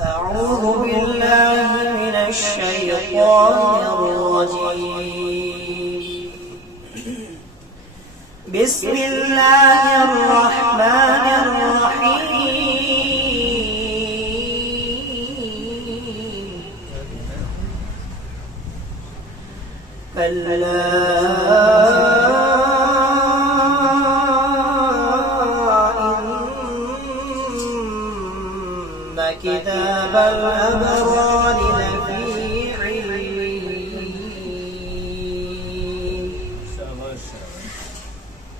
أعوذ بالله من الشيطان الرجيم. بسم الله الرحمن الرحيم. كلا كتاب الأبرار لفي عليين.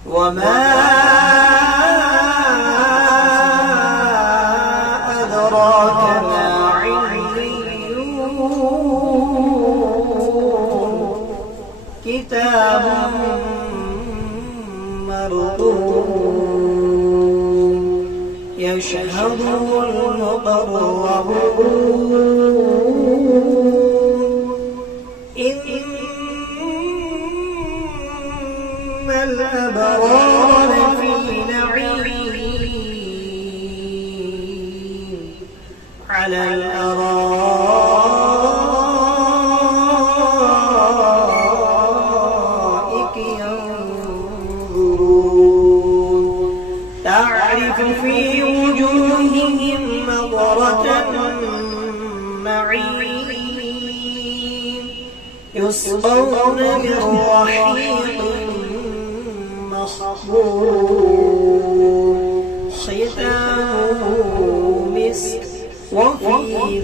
وما أدراك ما عليون. كتاب مرقوم يشهده المقربون. إن الأبرار لفي نعيم على الأرائك ينظرون. تعرف في وجوههم نضرة النعيم. يسقون من رحيق مصفوف ختامه مسك وفي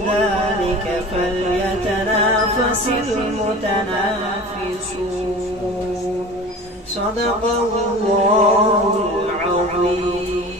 ذلك فليتنافس المتنافسون. صدق الله العظيم.